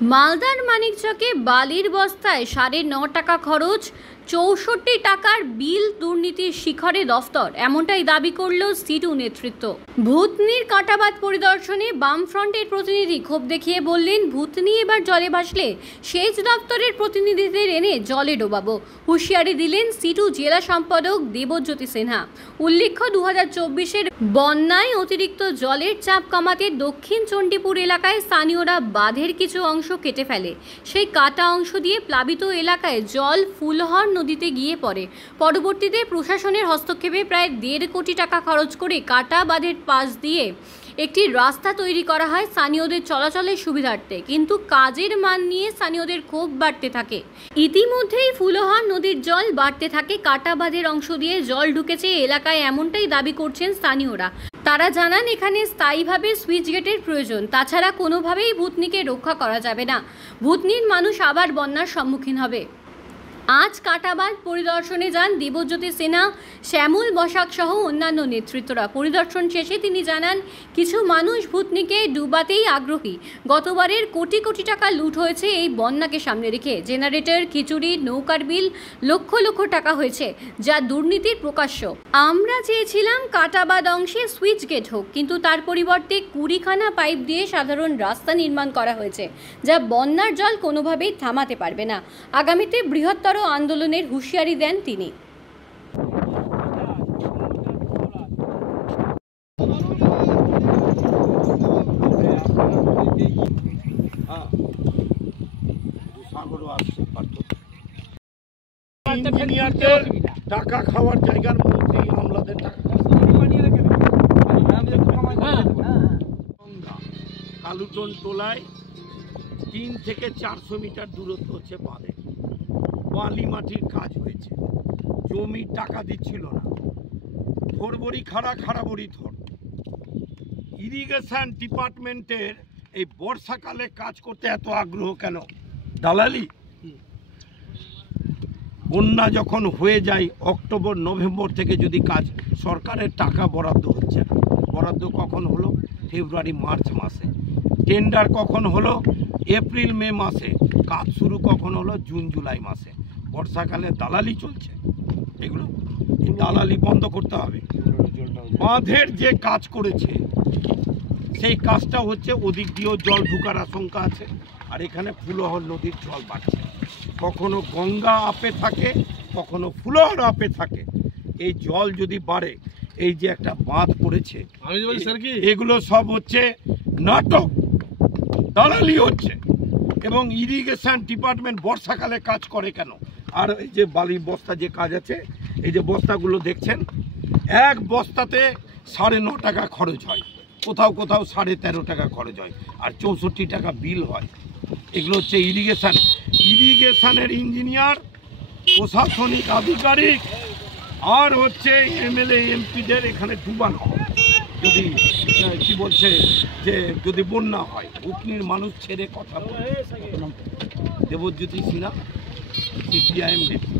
মালদার মানিকচকে বালির বস্তায় 9.5 টাকা খরচ, 64 টাকার বিল দুর্নীতির শিখরে দফতর, এমনটাই দাবি করল সিটু নেতৃত্ব। ভূতনির কাঁটাবাঁধ পরিদর্শনে বামফ্রন্টের প্রতিনিধি ক্ষোভ দেখিয়ে বললেন, ভূতনি এবার জলে ভাসলে সেচ দপ্তরের প্রতিনিধিদের এনে জলে ডোবাবো। হুঁশিয়ারি দিলেন সিটু জেলা সম্পাদক দেবজ্যোতি সিনহা। উল্লেখ্য, 2024-এর বন্যায় অতিরিক্ত জলের চাপ কমাতে দক্ষিণ চণ্ডীপুর এলাকায় স্থানীয়রা বাঁধের কিছু অংশ কেটে ফেলে। সেই কাটা অংশ দিয়ে প্লাবিত এলাকায় জল ফুলহর নদীতে গিয়ে পড়ে। পরবর্তীতে প্রশাসনের হস্তক্ষেপে প্রায় 1.5 কোটি টাকা খরচ করে কাটা বাঁধের পাশ দিয়ে একটি রাস্তা তৈরি করা হয় স্থানীয়দের চলাচলের সুবিধার্থে, কিন্তু কাজের মান নিয়ে স্থানীয়দের ক্ষোভ বাড়তে থাকে। ইতিমধ্যেই ফুলহর নদীর জল বাড়তে থাকে, কাটা বাঁধের অংশ দিয়ে জল ঢুকেছে এলাকায়, এমনটাই দাবি করছেন স্থানীয়রা। তারা জানান, এখানে স্থায়ীভাবে সুইচ গেটের প্রয়োজন, তাছাড়া কোনোভাবেই ভূতনিকে রক্ষা করা যাবে না। ভূতনির মানুষ আবার বন্যার সম্মুখীন হবে। আজ কাঁটাবাঁধ পরিদর্শনে যান দেবজ্যোতি সিনহা, শ্যামল বসাক সহ অন্যান্য নেতৃত্বরা। পরিদর্শন শেষে তিনি জানান, কিছু মানুষ ভূতনিকে ডুবাতেই আগ্রহী। গতবারের কোটি কোটি টাকা লুট হয়েছে এই বন্যাকে সামনে রেখে। জেনারেটর, খিচুড়ি, নৌকার বিল লক্ষ লক্ষ টাকা হয়েছে, যা দুর্নীতির প্রকাশ্য। আমরা চেয়েছিলাম কাঁটাবাঁধ অংশে সুইচ গেট হোক, কিন্তু তার পরিবর্তে 20খানা পাইপ দিয়ে সাধারণ রাস্তা নির্মাণ করা হয়েছে, যা বন্যার জল কোনোভাবেই থামাতে পারবে না। আগামীতে বৃহত্তর আন্দোলনের হুঁশিয়ারি দেন তিনি। টাকা খাওয়ার জায়গার মধ্যে আমলাদের টাকা কালুটন টোলায় 3 থেকে 400 মিটার দূরত্ব হচ্ছে বাঁধে বালি মাটির কাজ হয়েছে। জমির টাকা দিচ্ছিল না, থরবড়ি খাড়া বড়ি থর। ইরিগেশন ডিপার্টমেন্টের এই বর্ষাকালে কাজ করতে এত আগ্রহ কেন? দালালি। বন্যা যখন হয়ে যায় অক্টোবর নভেম্বর থেকে যদি কাজ, সরকারের টাকা বরাদ্দ হচ্ছে না। বরাদ্দ কখন হলো? ফেব্রুয়ারি মার্চ মাসে। টেন্ডার কখন হলো? এপ্রিল মে মাসে। কাজ শুরু কখন হলো? জুন জুলাই মাসে। বর্ষাকালে দালালি চলছে। এগুলো দালালি বন্ধ করতে হবে। বাঁধের যে কাজ করেছে সেই কাজটা হচ্ছে, ওদিক দিয়েও জল ঢোকার আশঙ্কা আছে, আর এখানে ফুলহর নদীর জল বাড়ছে। কখনো গঙ্গা আপে থাকে, কখনো ফুলহর আপে থাকে। এই জল যদি বাড়ে, এই যে একটা বাঁধ পড়েছে, এগুলো সব হচ্ছে নাটক, দালালি হচ্ছে। এবং ইরিগেশন ডিপার্টমেন্ট বর্ষাকালে কাজ করে কেন? আর এই যে বালির বস্তা যে কাজ আছে, এই যে বস্তাগুলো দেখছেন, এক বস্তাতে 9.5 টাকা খরচ হয়, কোথাও 13.5 টাকা খরচ হয়, আর 64 টাকা বিল হয়। এগুলো হচ্ছে ইরিগেশনের ইঞ্জিনিয়ার, প্রশাসনিক আধিকারিক, আর হচ্ছে এমএলএ এমপিদের এখানে ডুবানো। যদি কি বলছে যে যদি বন্যা হয়, ভূতনির মানুষ ছেড়ে কথা বলে। দেবজ্যোতি সিনহা, সিপিআইএম নেত্রী।